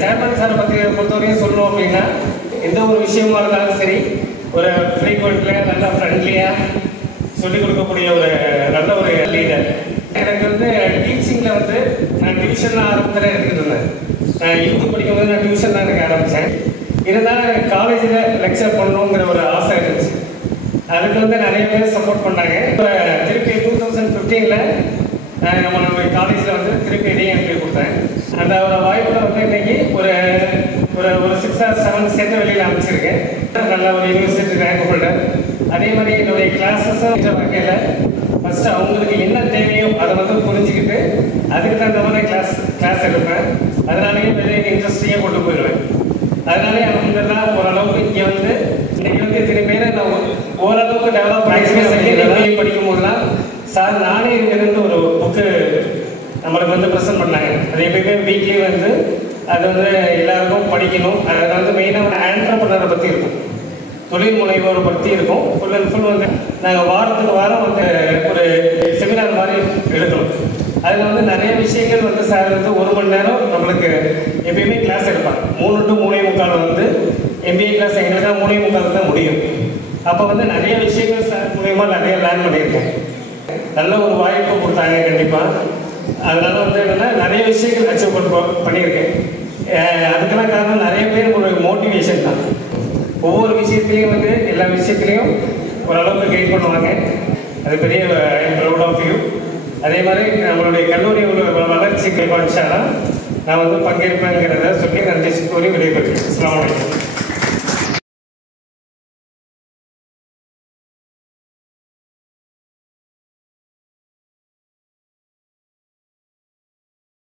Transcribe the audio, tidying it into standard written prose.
Chairman சாரை பற்றி பொறுத்தவரையும் சொல்லணும் அப்படின்னா எந்த ஒரு விஷயமா இருந்தாலும் சரி ஒரு ஃப்ரீக்வெண்ட்லியாக நல்லா ஃப்ரெண்ட்லியாக சொல்லிக் கொடுக்கக்கூடிய ஒரு நல்ல ஒரு லீடர். எனக்கு வந்து டீச்சிங்கில் வந்து நான் டியூஷன் ஆரம்பத்தில் எடுத்துக்கிட்டு இருந்தேன். நான் யூத்து படிக்கும்போது நான் டியூஷன் தான் எனக்கு ஆரம்பித்தேன். இருந்தாலும் எனக்கு காலேஜில் லெக்சர் பண்ணணுங்கிற ஒரு ஆசை இருந்துச்சு. அதுக்கு வந்து நிறைய பேர் சப்போர்ட் பண்ணாங்க. இப்போ திருப்பி 2015 நம்மளுடைய காலேஜில் வந்து திருப்பி ரீஎன்ட்ரி கொடுத்தேன். அந்த ஒரு வாய்ப்பில் வந்து இன்னைக்கு ஒரு ஒரு ஒரு 6 or 7 சென்டர் வெளியில் அமைச்சிருக்கேன். நல்ல ஒரு யூனிவர்சிட்டி ரேங்க் ஹோல்டர். அதே மாதிரி என்னுடைய கிளாஸஸும் வகையில் ஃபஸ்ட்டு அவங்களுக்கு என்ன தேவையோ அதை வந்து புரிஞ்சுக்கிட்டு அதுக்கு தகுந்த மாதிரி கிளாஸ் எடுப்பேன். அதனாலேயே நிறைய இன்ட்ரெஸ்டிங்காக கொண்டு போயிடுவேன். அதனாலே அவங்கெல்லாம் ஓரளவுக்கு இங்கே வந்து இன்றைக்கி வந்து இத்தனை பேரை நான் ஓரளவுக்கு டெவலப் பண்ணி படிக்கும் போதுலாம் சார் நானே இருக்கிறது ஒரு புக்கு நம்மளுக்கு வந்து ப்ரெசென்ட் பண்ணாங்க. அது எப்பயுமே வீக்லி வந்து அது வந்து எல்லாருக்கும் படிக்கணும். அதில் வந்து மெயினாக ஆண்டர்ப்ரனரை பற்றி இருக்கும், தொழில் முனைவோரை பற்றி இருக்கும். ஃபுல் அண்ட் ஃபுல் வந்து நாங்கள் வாரத்துக்கு வாரம் வந்து ஒரு செமினார் மாதிரி எடுக்கணும். அதில் வந்து நிறைய விஷயங்கள் வந்து சார் வந்து 1 மணி நேரம் நம்மளுக்கு எப்பயுமே கிளாஸ் எடுப்பாங்க. 3 to 3:45 வந்து MBA கிளாஸ் எங்களுக்கு தான் 3:45 தான் முடியும். அப்போ வந்து நிறைய விஷயங்கள் சார் மூலயமா நிறைய லேர்ன் பண்ணியிருக்கேன். நல்ல ஒரு வாய்ப்பு கொடுத்தாங்க கண்டிப்பாக. அதனால வந்து என்னென்னா நிறைய விஷயங்கள் அச்சீவ் பண்ணியிருக்கேன். அதுக்கெல்லாம் காரணம் நிறைய பேர் ஒரு மோட்டிவேஷன் தான். ஒவ்வொரு விஷயத்துலையும் வந்து எல்லா விஷயத்துலையும் ஓரளவுக்கு கைட் பண்ணுவாங்க. அது பெரிய I am proud of you. அதே மாதிரி நம்மளுடைய கல்லூரி வளர்ச்சிக்கு பங்காக நான் வந்து பங்கேற்பேங்கிறத சொல்லி நன்றி கூறி விடைபெற்றேன். அஸ்ஸலாமு அலைக்கும்.